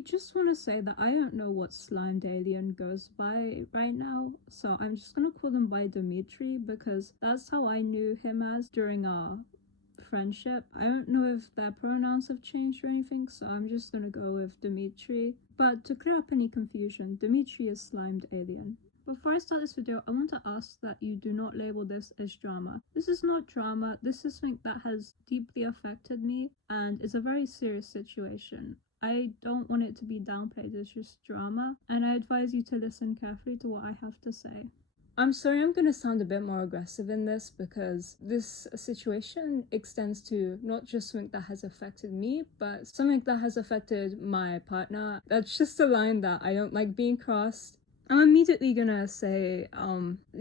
I just want to say that I don't know what SlimedAlien goes by right now, so I'm just gonna call him by Dimitri because that's how I knew him as during our friendship. I don't know if their pronouns have changed or anything, so I'm just gonna go with Dimitri. But to clear up any confusion, Dimitri is SlimedAlien. Before I start this video, I want to ask that you do not label this as drama. This is not drama, this is something that has deeply affected me, and it's a very serious situation. I don't want it to be downplayed as just drama, and I advise you to listen carefully to what I have to say. I'm sorry I'm gonna sound a bit more aggressive in this because this situation extends to not just something that has affected me, but something that has affected my partner. That's just a line that I don't like being crossed. I'm immediately gonna say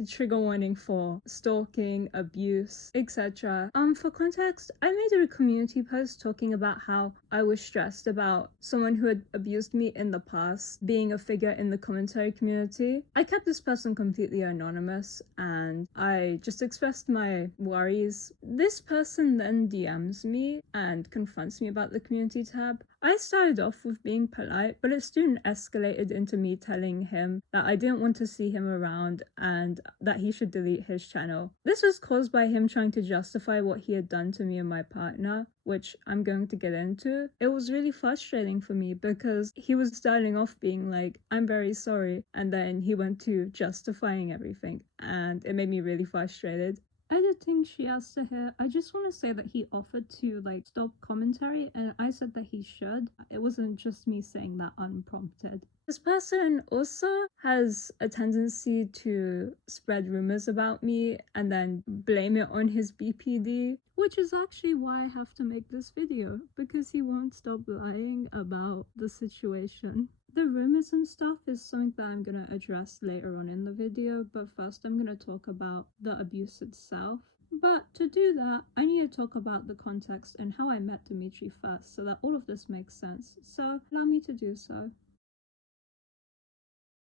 trigger warning for stalking, abuse, etc. For context, I made a community post talking about how I was stressed about someone who had abused me in the past being a figure in the commentary community. I kept this person completely anonymous and I just expressed my worries. This person then DMs me and confronts me about the community tab. I started off with being polite, but it soon escalated into me telling him that I didn't want to see him around and that he should delete his channel. This was caused by him trying to justify what he had done to me and my partner, which I'm going to get into. It was really frustrating for me because he was starting off being like, I'm very sorry, and then he went to justifying everything, and it made me really frustrated. Editing she has to hear, I just want to say that he offered to stop commentary and I said that he should. It wasn't just me saying that unprompted. This person also has a tendency to spread rumors about me and then blame it on his BPD, which is actually why I have to make this video, because he won't stop lying about the situation. The rumors and stuff is something that I'm gonna address later on in the video, but first I'm gonna talk about the abuse itself. But to do that, I need to talk about the context and how I met Dimitri first so that all of this makes sense. So allow me to do so.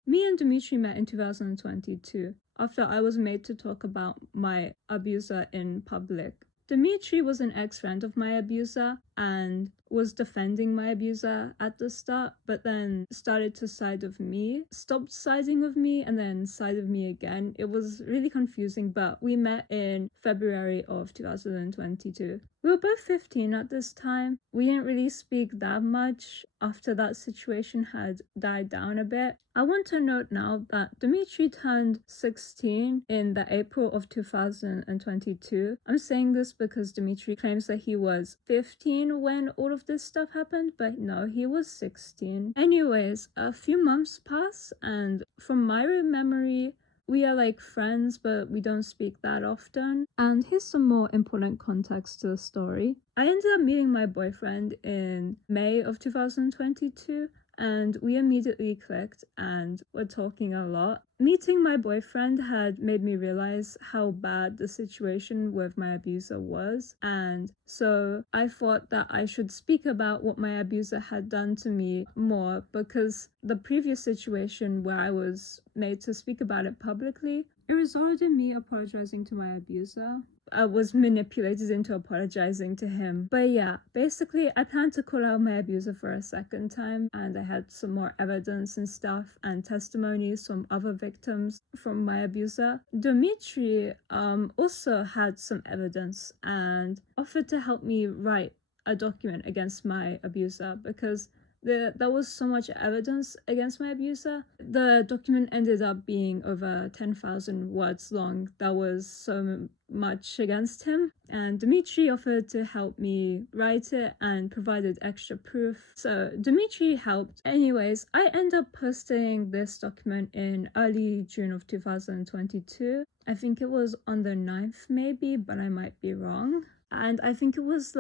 Me and Dimitri met in 2022 after I was made to talk about my abuser in public. Dimitri was an ex-friend of my abuser and was defending my abuser at the start, but then started to side with me, stopped siding with me, and then sided with me again. It was really confusing, but we met in February of 2022. We were both 15 at this time. We didn't really speak that much after that situation had died down a bit. I want to note now that Dimitri turned 16 in the April of 2022. I'm saying this because Dimitri claims that he was 15 when all of this stuff happened, but no, he was 16. Anyways, a few months pass, and from my memory, we are friends, but we don't speak that often. And here's some more important context to the story. I ended up meeting my boyfriend in May of 2022, and we immediately clicked and were talking a lot. Meeting my boyfriend had made me realize how bad the situation with my abuser was, and so I thought that I should speak about what my abuser had done to me more, because the previous situation where I was made to speak about it publicly, it resulted in me apologizing to my abuser. I was manipulated into apologizing to him. But yeah, basically I planned to call out my abuser for a second time, and I had some more evidence and stuff and testimonies from other victims from my abuser. Dimitri also had some evidence and offered to help me write a document against my abuser because there was so much evidence against my abuser. The document ended up being over 10,000 words long. That was so much against him, and Dimitri offered to help me write it and provided extra proof. So Dimitri helped. Anyways, I end up posting this document in early June of 2022. I think it was on the 9th maybe, but I might be wrong. And I think it was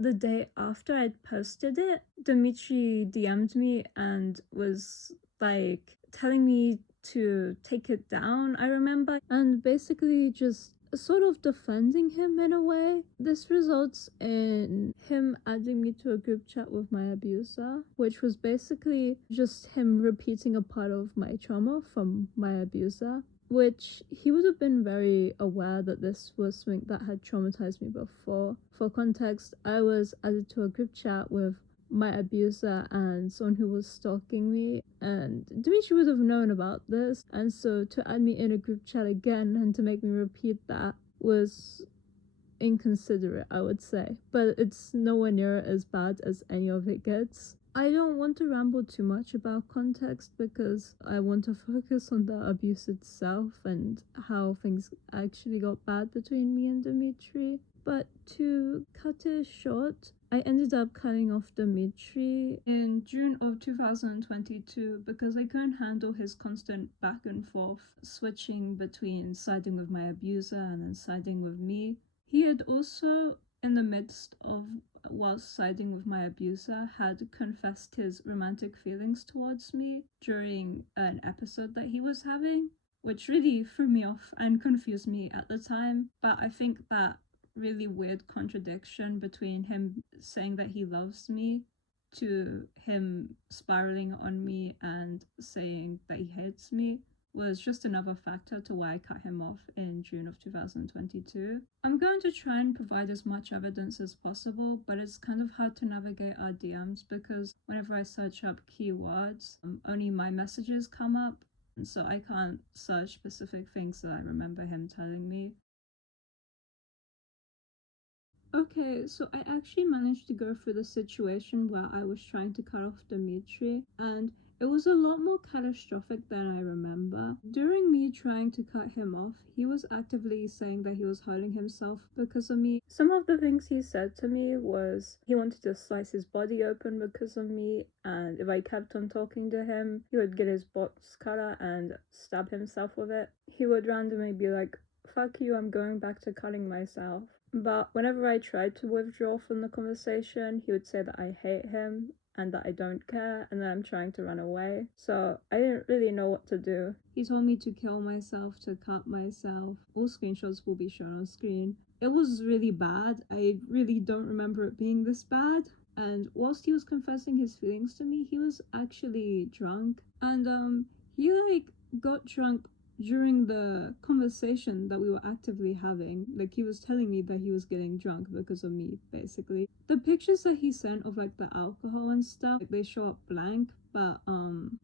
the day after I'd posted it, Dimitri DM'd me and was telling me to take it down, I remember, and basically just sort of defending him in a way. This results in him adding me to a group chat with my abuser, which was basically just him repeating a part of my trauma from my abuser, which he would have been very aware that this was something that had traumatized me before. For context, I was added to a group chat with my abuser and someone who was stalking me, and Dimitri would have known about this, and so to add me in a group chat again and to make me repeat that was inconsiderate, I would say, but it's nowhere near as bad as any of it gets. I don't want to ramble too much about context because I want to focus on the abuse itself and how things actually got bad between me and Dimitri. But to cut it short, I ended up cutting off Dimitri in June of 2022 because I couldn't handle his constant back and forth, switching between siding with my abuser and then siding with me. He had also, in the midst of whilst siding with my abuser, had confessed his romantic feelings towards me during an episode that he was having, which really threw me off and confused me at the time. But I think that really weird contradiction between him saying that he loves me to him spiraling on me and saying that he hates me was just another factor to why I cut him off in June of 2022. I'm going to try and provide as much evidence as possible, but it's kind of hard to navigate our DMs because whenever I search up keywords, only my messages come up, and so I can't search specific things that I remember him telling me. Okay, so I actually managed to go through the situation where I was trying to cut off Dimitri, and it was a lot more catastrophic than I remember. During me trying to cut him off, he was actively saying that he was hurting himself because of me. Some of the things he said to me was he wanted to slice his body open because of me, and if I kept on talking to him, he would get his box cutter and stab himself with it. He would randomly be like, "Fuck you, I'm going back to cutting myself." But whenever I tried to withdraw from the conversation, he would say that I hate him and that I don't care and that I'm trying to run away. So I didn't really know what to do. He told me to kill myself, to cut myself. All screenshots will be shown on screen. It was really bad. I really don't remember it being this bad. And whilst he was confessing his feelings to me, he was actually drunk. And he got drunk during the conversation that we were actively having. Like, he was telling me that he was getting drunk because of me, basically. The pictures that he sent of like the alcohol and stuff, like, they show up blank, but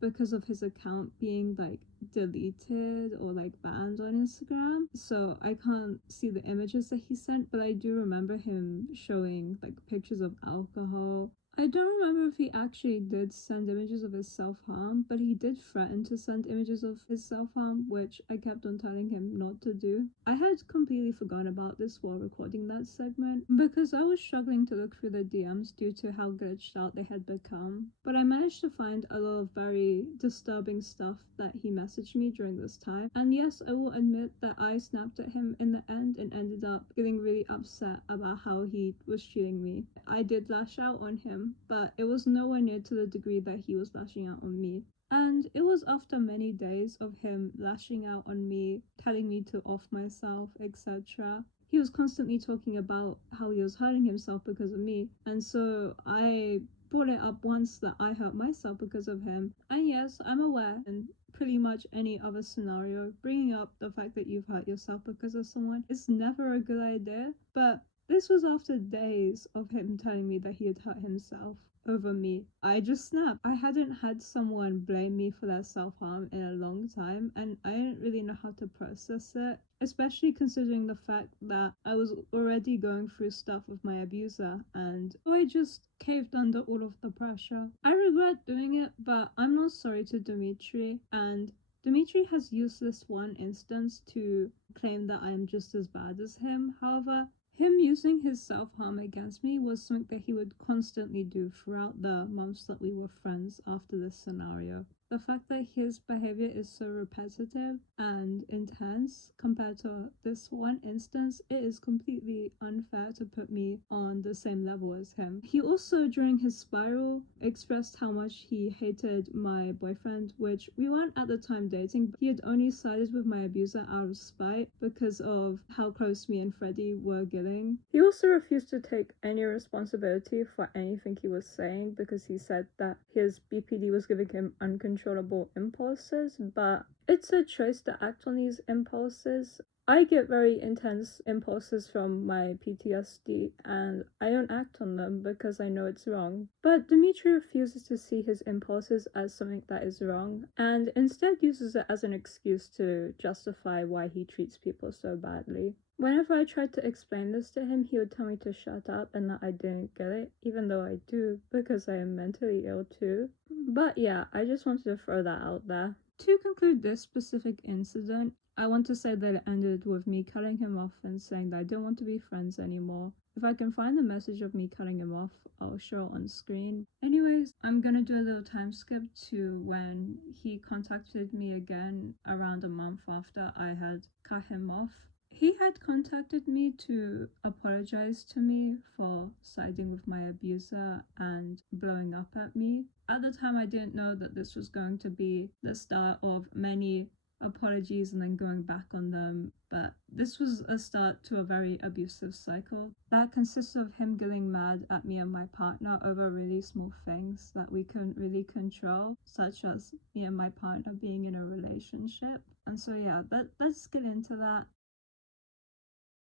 because of his account being like deleted or like banned on Instagram, so I can't see the images that he sent, but I do remember him showing like pictures of alcohol. I don't remember if he actually did send images of his self-harm, but he did threaten to send images of his self-harm, which I kept on telling him not to do. I had completely forgotten about this while recording that segment because I was struggling to look through the DMs due to how glitched out they had become. But I managed to find a lot of very disturbing stuff that he messaged me during this time. And yes, I will admit that I snapped at him in the end and ended up getting really upset about how he was treating me. I did lash out on him, but it was nowhere near to the degree that he was lashing out on me. And it was after many days of him lashing out on me, telling me to off myself, etc. He was constantly talking about how he was hurting himself because of me. And so I brought it up once that I hurt myself because of him. And yes, I'm aware, and pretty much any other scenario, bringing up the fact that you've hurt yourself because of someone is never a good idea. But this was after days of him telling me that he had hurt himself over me. I just snapped. I hadn't had someone blame me for their self-harm in a long time, and I didn't really know how to process it, especially considering the fact that I was already going through stuff with my abuser, and so I just caved under all of the pressure. I regret doing it, but I'm not sorry to Dimitri, and Dimitri has used this one instance to claim that I am just as bad as him. However, him using his self-harm against me was something that he would constantly do throughout the months that we were friends after this scenario. The fact that his behavior is so repetitive and intense compared to this one instance, it is completely unfair to put me on the same level as him. He also, during his spiral, expressed how much he hated my boyfriend, which we weren't at the time dating, but he had only sided with my abuser out of spite because of how close me and Freddie were getting. He also refused to take any responsibility for anything he was saying because he said that his BPD was giving him uncontrollable impulses, but it's a choice to act on these impulses. I get very intense impulses from my PTSD and I don't act on them because I know it's wrong. But Dimitri refuses to see his impulses as something that is wrong and instead uses it as an excuse to justify why he treats people so badly. Whenever I tried to explain this to him, he would tell me to shut up and that I didn't get it, even though I do because I am mentally ill too. But yeah, I just wanted to throw that out there. To conclude this specific incident, I want to say that it ended with me cutting him off and saying that I don't want to be friends anymore. If I can find the message of me cutting him off, I'll show it on screen. Anyways, I'm gonna do a little time skip to when he contacted me again around a month after I had cut him off. He had contacted me to apologize to me for siding with my abuser and blowing up at me. At the time, I didn't know that this was going to be the start of many apologies and then going back on them, but this was a start to a very abusive cycle that consists of him getting mad at me and my partner over really small things that we couldn't really control, such as me and my partner being in a relationship. And so yeah, let's get into that.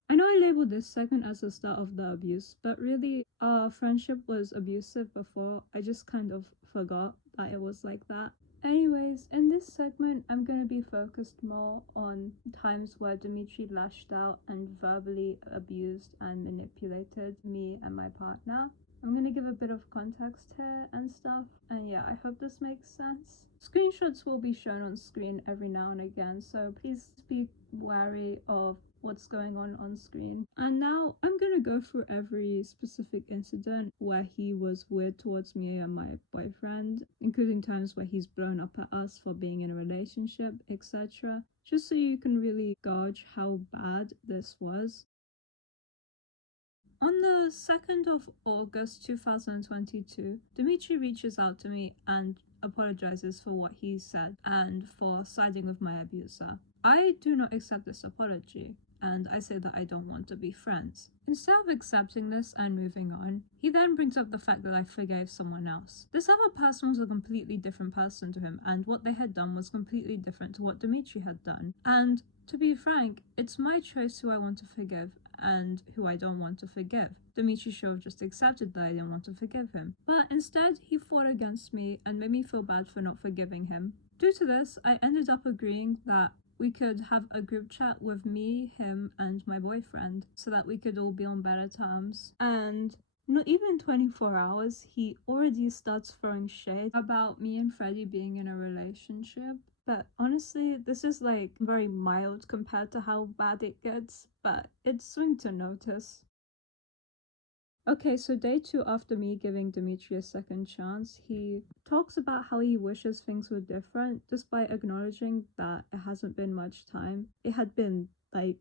I know I labeled this segment as the start of the abuse, but really, our friendship was abusive before. I just kind of forgot that it was like that. Anyways, in this segment, I'm gonna be focused more on times where Dimitri lashed out and verbally abused and manipulated me and my partner. I'm gonna give a bit of context here and stuff, and yeah, I hope this makes sense. Screenshots will be shown on screen every now and again, so please be wary of what's going on screen. And now I'm gonna go through every specific incident where he was weird towards me and my boyfriend, including times where he's blown up at us for being in a relationship, etc. Just so you can really gauge how bad this was. On the 2nd of August 2022, Dimitri reaches out to me and apologizes for what he said and for siding with my abuser. I do not accept this apology, and I say that I don't want to be friends. Instead of accepting this and moving on, he then brings up the fact that I forgave someone else. This other person was a completely different person to him, and what they had done was completely different to what Dimitri had done. And to be frank, it's my choice who I want to forgive and who I don't want to forgive. Dimitri should have just accepted that I didn't want to forgive him. But instead, he fought against me and made me feel bad for not forgiving him. Due to this, I ended up agreeing that we could have a group chat with me, him, and my boyfriend so that we could all be on better terms. And not even 24 hours, he already starts throwing shade about me and Freddie being in a relationship. But honestly, this is like very mild compared to how bad it gets, but it's something to notice. Okay, so day 2 after me giving Dimitri a second chance, he talks about how he wishes things were different, despite acknowledging that it hasn't been much time. It had been like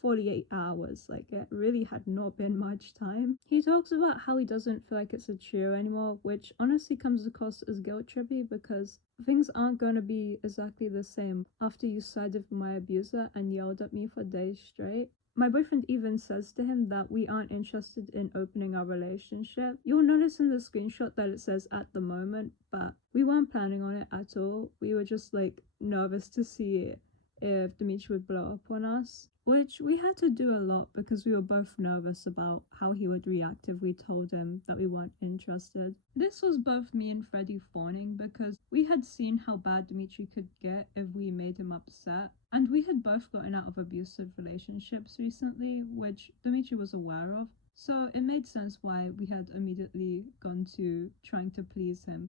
48 hours, like it really had not been much time. He talks about how he doesn't feel like it's a trio anymore, which honestly comes across as guilt trippy because things aren't going to be exactly the same after you sided with my abuser and yelled at me for days straight. My boyfriend even says to him that we aren't interested in opening our relationship. You'll notice in the screenshot that it says at the moment, but we weren't planning on it at all. We were just like nervous to see if Dimitri would blow up on us, which we had to do a lot because we were both nervous about how he would react if we told him that we weren't interested. This was both me and Freddie fawning because we had seen how bad Dimitri could get if we made him upset. And we had both gotten out of abusive relationships recently, which Dimitri was aware of, so it made sense why we had immediately gone to trying to please him.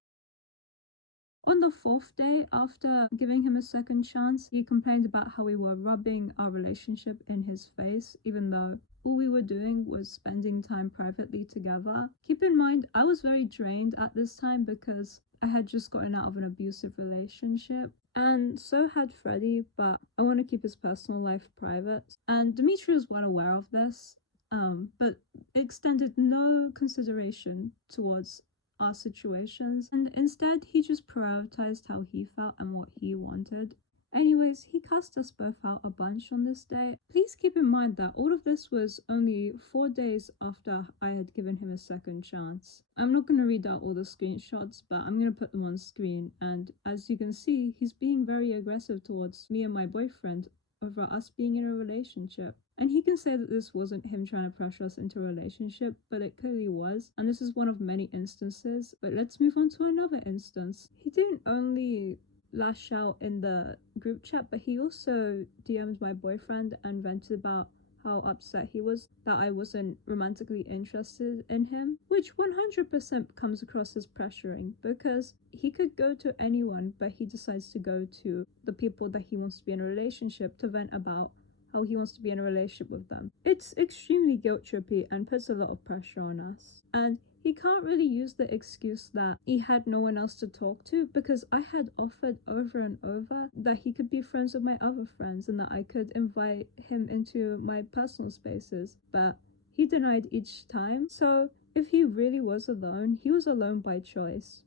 On the 4th day, after giving him a second chance, he complained about how we were rubbing our relationship in his face, even though all we were doing was spending time privately together. Keep in mind, I was very drained at this time because I had just gotten out of an abusive relationship. And so had Freddie, but I want to keep his personal life private. And Dimitri was well aware of this, but extended no consideration towards our situations, and instead he just prioritized how he felt and what he wanted. Anyways, he cussed us both out a bunch on this day. Please keep in mind that all of this was only 4 days after I had given him a second chance. I'm not going to read out all the screenshots, but I'm going to put them on screen, and as you can see, he's being very aggressive towards me and my boyfriend over us being in a relationship. And he can say that this wasn't him trying to pressure us into a relationship, but it clearly was. And this is one of many instances. But let's move on to another instance. He didn't only lash out in the group chat, but he also DM'd my boyfriend and vented about how upset he was that I wasn't romantically interested in him, which 100% comes across as pressuring because he could go to anyone, but he decides to go to the people that he wants to be in a relationship to vent about how he wants to be in a relationship with them. It's extremely guilt trippy and puts a lot of pressure on us. And he can't really use the excuse that he had no one else to talk to because I had offered over and over that he could be friends with my other friends and that I could invite him into my personal spaces, but he denied each time. So if he really was alone, he was alone by choice.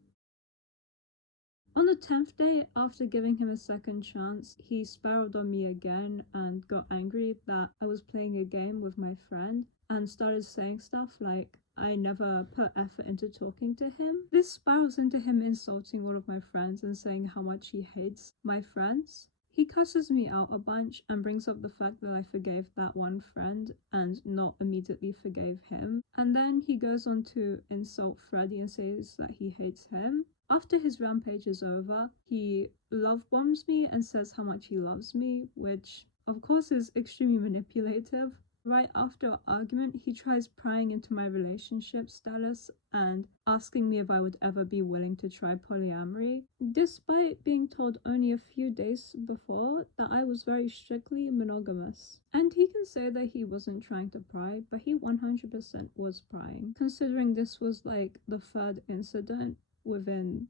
On the 10th day, after giving him a second chance, he spiraled on me again and got angry that I was playing a game with my friend and started saying stuff like I never put effort into talking to him. This spirals into him insulting all of my friends and saying how much he hates my friends. He cusses me out a bunch and brings up the fact that I forgave that one friend and not immediately forgave him. And then he goes on to insult Freddie and says that he hates him. After his rampage is over, he love bombs me and says how much he loves me, which of course is extremely manipulative. Right after our argument, he tries prying into my relationship status and asking me if I would ever be willing to try polyamory, despite being told only a few days before that I was very strictly monogamous. And he can say that he wasn't trying to pry, but he 100% was prying, considering this was like the third incident within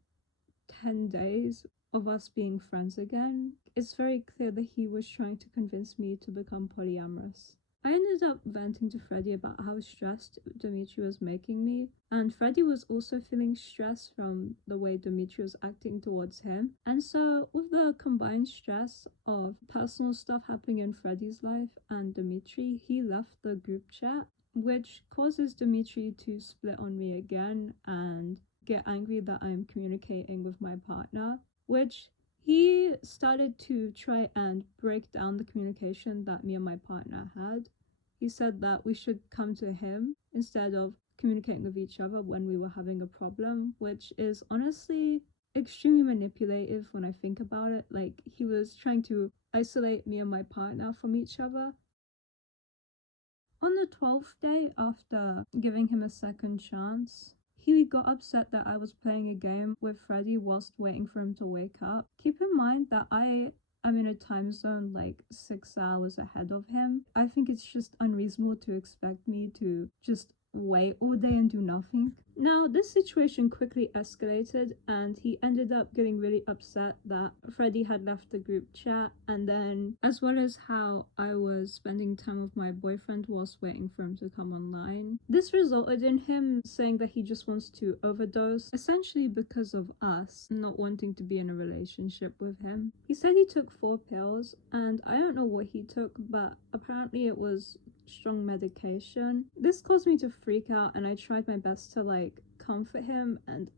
10 days of us being friends again. It's very clear that he was trying to convince me to become polyamorous. I ended up venting to Freddie about how stressed Dimitri was making me, and Freddie was also feeling stress from the way Dimitri was acting towards him. And so, with the combined stress of personal stuff happening in Freddie's life and Dimitri, he left the group chat, which causes Dimitri to split on me again and get angry that I'm communicating with my partner, which he started to try and break down the communication that me and my partner had. He said that we should come to him instead of communicating with each other when we were having a problem, which is honestly extremely manipulative when I think about it. Like, he was trying to isolate me and my partner from each other. On the 12th day after giving him a second chance, he got upset that I was playing a game with Freddie whilst waiting for him to wake up. Keep in mind that I am in a time zone like 6 hours ahead of him. I think it's just unreasonable to expect me to just wait all day and do nothing. Now, this situation quickly escalated and he ended up getting really upset that Freddie had left the group chat, and then as well as how I was spending time with my boyfriend whilst waiting for him to come online. This resulted in him saying that he just wants to overdose, essentially because of us not wanting to be in a relationship with him. He said he took 4 pills, and I don't know what he took, but apparently it was strong medication. This caused me to freak out, and I tried my best to comfort him, and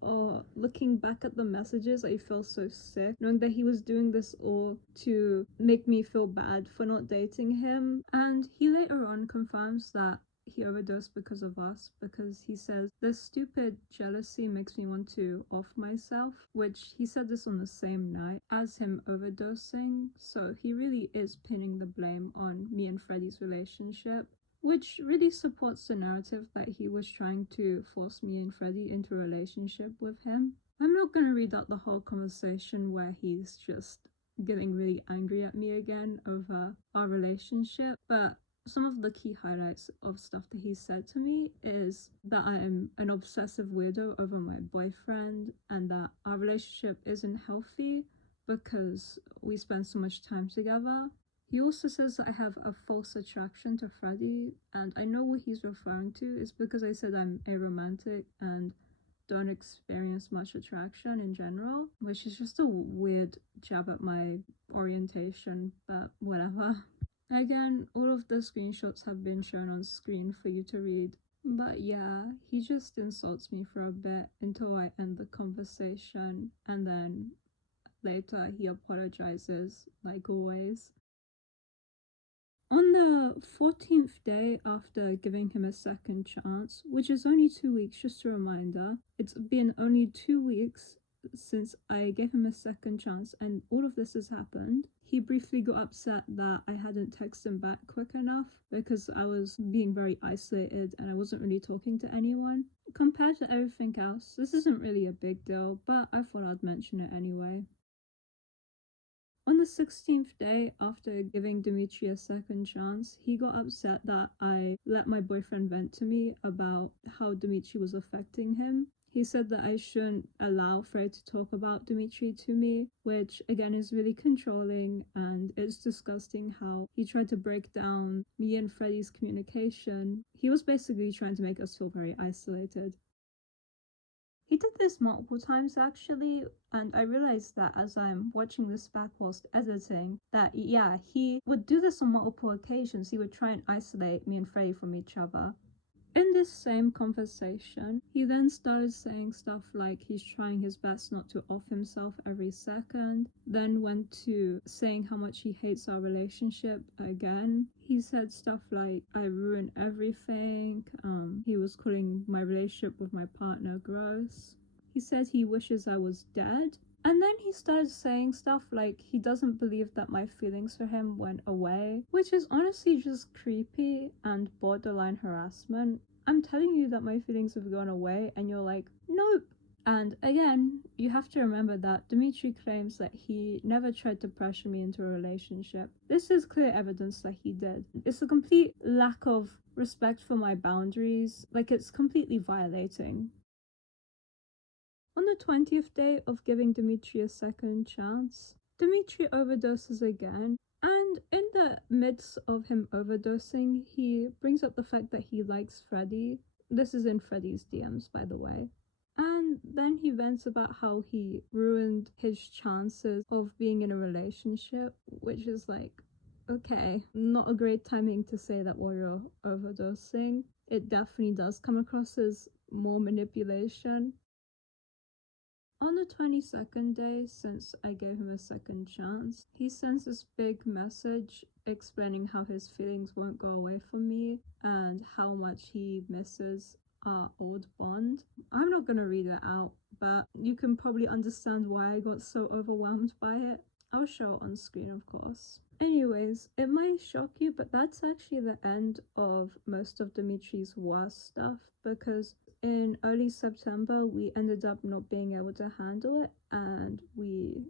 looking back at the messages, I feel so sick knowing that he was doing this all to make me feel bad for not dating him. And he later on confirms that he overdosed because of us, because he says the stupid jealousy makes me want to off myself, which he said this on the same night as him overdosing. So he really is pinning the blame on me and Freddie's relationship, which really supports the narrative that he was trying to force me and Freddie into a relationship with him. I'm not going to read out the whole conversation where he's just getting really angry at me again over our relationship, but some of the key highlights of stuff that he said to me is that I am an obsessive weirdo over my boyfriend and that our relationship isn't healthy because we spend so much time together. He also says that I have a false attraction to Freddie, and I know what he's referring to is because I said I'm aromantic and don't experience much attraction in general, which is just a weird jab at my orientation, but whatever. Again, all of the screenshots have been shown on screen for you to read. But yeah, he just insults me for a bit until I end the conversation, and then later he apologizes, like always. On the 14th day after giving him a second chance, which is only 2 weeks, just a reminder, it's been only 2 weeks since I gave him a second chance and all of this has happened. He briefly got upset that I hadn't texted him back quick enough because I was being very isolated and I wasn't really talking to anyone. Compared to everything else, this isn't really a big deal, but I thought I'd mention it anyway. On the 16th day after giving Dimitri a second chance, he got upset that I let my boyfriend vent to me about how Dimitri was affecting him. He said that I shouldn't allow Fred to talk about Dimitri to me, which again is really controlling, and it's disgusting how he tried to break down me and Freddie's communication. He was basically trying to make us feel very isolated. He did this multiple times actually, and I realized that as I'm watching this back whilst editing, that yeah, he would do this on multiple occasions. He would try and isolate me and Freddie from each other. In this same conversation, he then started saying stuff like he's trying his best not to off himself every second, then went to saying how much he hates our relationship again. He said stuff like, I ruin everything. He was calling my relationship with my partner gross. He said he wishes I was dead. And then he started saying stuff like he doesn't believe that my feelings for him went away, which is honestly just creepy and borderline harassment. I'm telling you that my feelings have gone away and you're like, nope. And again, you have to remember that Dimitri claims that he never tried to pressure me into a relationship. This is clear evidence that he did. It's a complete lack of respect for my boundaries, like it's completely violating. On the 20th day of giving Dimitri a second chance, Dimitri overdoses again, and in the midst of him overdosing, he brings up the fact that he likes Freddie. This is in Freddie's DMs, by the way. And then he vents about how he ruined his chances of being in a relationship, which is like, okay, not a great timing to say that while you're overdosing. It definitely does come across as more manipulation. On the 22nd day, since I gave him a second chance, he sends this big message explaining how his feelings won't go away from me and how much he misses our old bond. I'm not gonna read it out, but you can probably understand why I got so overwhelmed by it. I'll show it on screen, of course. Anyways, it might shock you, but that's actually the end of most of Dimitri's worst stuff, because in early September, we ended up not being able to handle it and we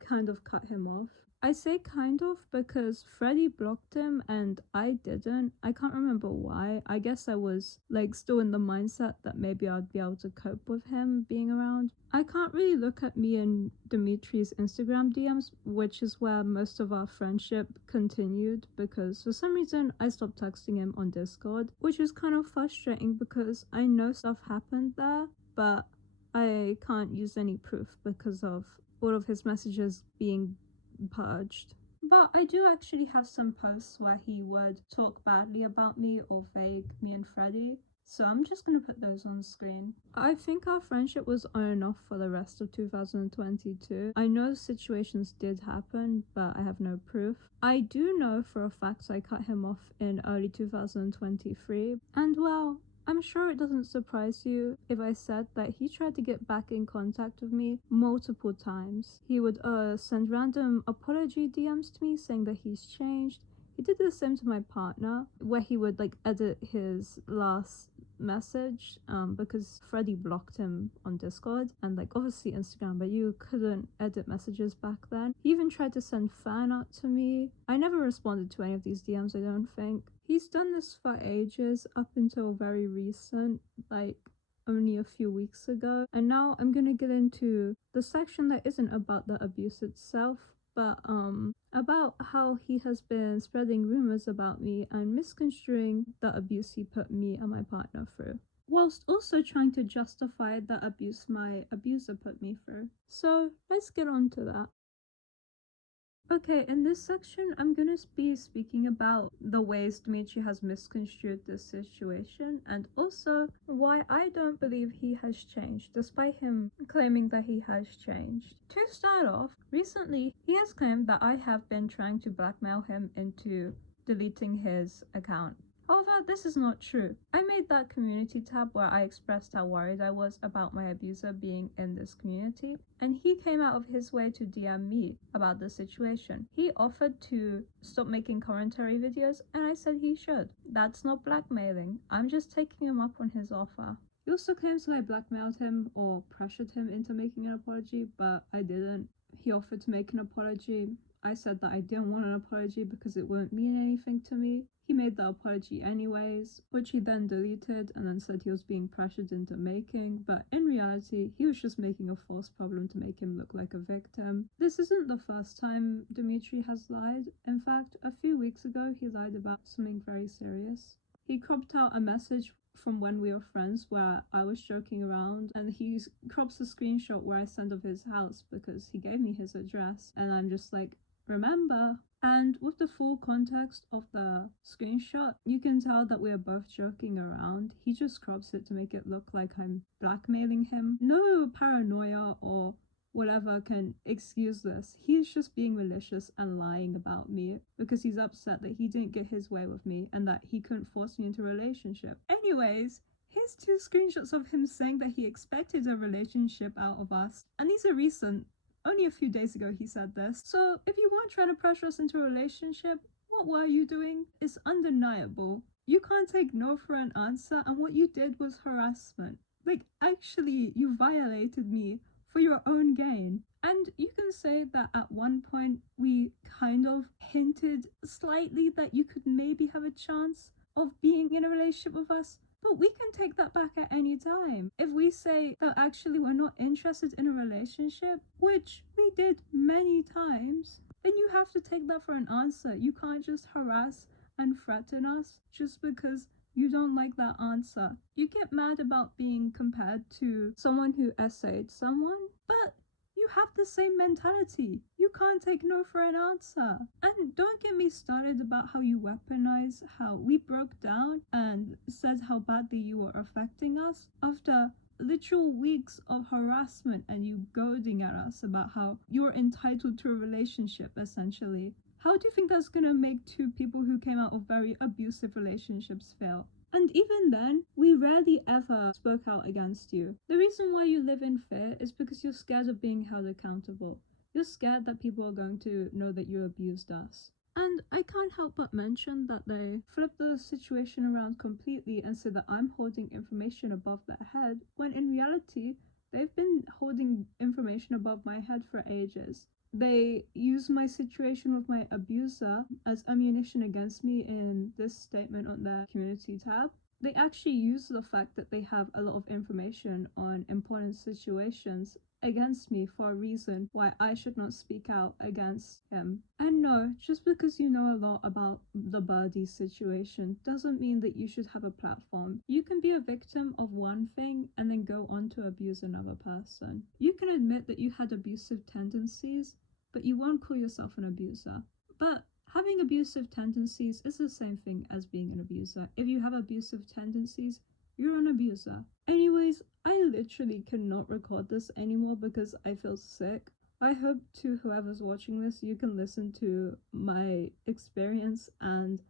kind of cut him off. I say kind of because Freddie blocked him and I didn't. I can't remember why. I guess I was like still in the mindset that maybe I'd be able to cope with him being around. I can't really look at me and Dimitri's Instagram DMs, which is where most of our friendship continued, because for some reason I stopped texting him on Discord, which is kind of frustrating because I know stuff happened there, but I can't use any proof because of all of his messages being purged. But I do actually have some posts where he would talk badly about me or vague me and Freddie, so I'm just gonna put those on screen. I think our friendship was on and off for the rest of 2022. I know situations did happen, but I have no proof. I do know for a fact I cut him off in early 2023, and well, I'm sure it doesn't surprise you if I said that he tried to get back in contact with me multiple times. He would send random apology DMs to me saying that he's changed. He did the same to my partner, where he would like edit his last message because Freddie blocked him on Discord and like obviously Instagram, but you couldn't edit messages back then. He even tried to send fan art to me. I never responded to any of these DMs, I don't think. He's done this for ages, up until very recent, like only a few weeks ago. And now I'm gonna get into the section that isn't about the abuse itself, but about how he has been spreading rumors about me and misconstruing the abuse he put me and my partner through, whilst also trying to justify the abuse my abuser put me through. So let's get on to that. Okay, in this section, I'm gonna be speaking about the ways Dimitri has misconstrued this situation and also why I don't believe he has changed, despite him claiming that he has changed. To start off, recently, he has claimed that I have been trying to blackmail him into deleting his account. However, this is not true. I made that community tab where I expressed how worried I was about my abuser being in this community, and he came out of his way to DM me about the situation. He offered to stop making commentary videos, and I said he should. That's not blackmailing. I'm just taking him up on his offer. He also claims that I blackmailed him or pressured him into making an apology, but I didn't. He offered to make an apology. I said that I didn't want an apology because it wouldn't mean anything to me. He made the apology anyways, which he then deleted and then said he was being pressured into making, but in reality, he was just making a false problem to make him look like a victim. This isn't the first time Dimitri has lied. In fact, a few weeks ago, he lied about something very serious. He cropped out a message from when we were friends where I was joking around, and he crops a screenshot where I sent of his house because he gave me his address, and I'm just like, remember? And with the full context of the screenshot, you can tell that we are both joking around. He just crops it to make it look like I'm blackmailing him. No paranoia or whatever can excuse this. He's just being malicious and lying about me because he's upset that he didn't get his way with me and that he couldn't force me into a relationship. Anyways, here's 2 screenshots of him saying that he expected a relationship out of us, and these are recent. Only a few days ago he said this. So if you weren't trying to pressure us into a relationship, what were you doing? It's undeniable. You can't take no for an answer, and what you did was harassment. Like, actually, you violated me for your own gain. And you can say that at one point we kind of hinted slightly that you could maybe have a chance of being in a relationship with us, but we can take that back at any time. If we say that actually we're not interested in a relationship, which we did many times, then you have to take that for an answer. You can't just harass and threaten us just because you don't like that answer. You get mad about being compared to someone who essayed someone, but you have the same mentality. You can't take no for an answer. And don't get me started about how you weaponize how we broke down and said how badly you were affecting us after literal weeks of harassment and you goading at us about how you're entitled to a relationship, essentially. How do you think that's gonna make 2 people who came out of very abusive relationships feel? And even then, we rarely ever spoke out against you. The reason why you live in fear is because you're scared of being held accountable. You're scared that people are going to know that you abused us. And I can't help but mention that they flipped the situation around completely and said that I'm holding information above their head, when in reality, they've been holding information above my head for ages. They use my situation with my abuser as ammunition against me in this statement on their community tab. They actually use the fact that they have a lot of information on important situations against me for a reason why I should not speak out against him. And no, just because you know a lot about the Birdie situation doesn't mean that you should have a platform. You can be a victim of one thing and then go on to abuse another person. You can admit that you had abusive tendencies, but you won't call yourself an abuser. But having abusive tendencies is the same thing as being an abuser. If you have abusive tendencies, you're an abuser. Anyways, I literally cannot record this anymore because I feel sick. I hope to whoever's watching this, you can listen to my experience and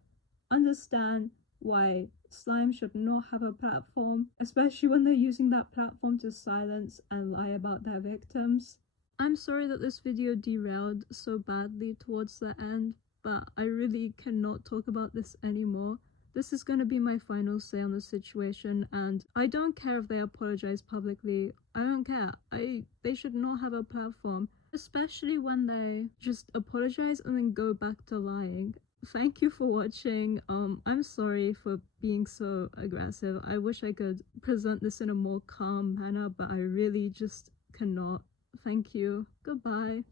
understand why slime should not have a platform, especially when they're using that platform to silence and lie about their victims. I'm sorry that this video derailed so badly towards the end, but I really cannot talk about this anymore. This is going to be my final say on the situation, and I don't care if they apologize publicly. I don't care. They should not have a platform, especially when they just apologize and then go back to lying. Thank you for watching. I'm sorry for being so aggressive. I wish I could present this in a more calm manner, but I really just cannot. Thank you. Goodbye.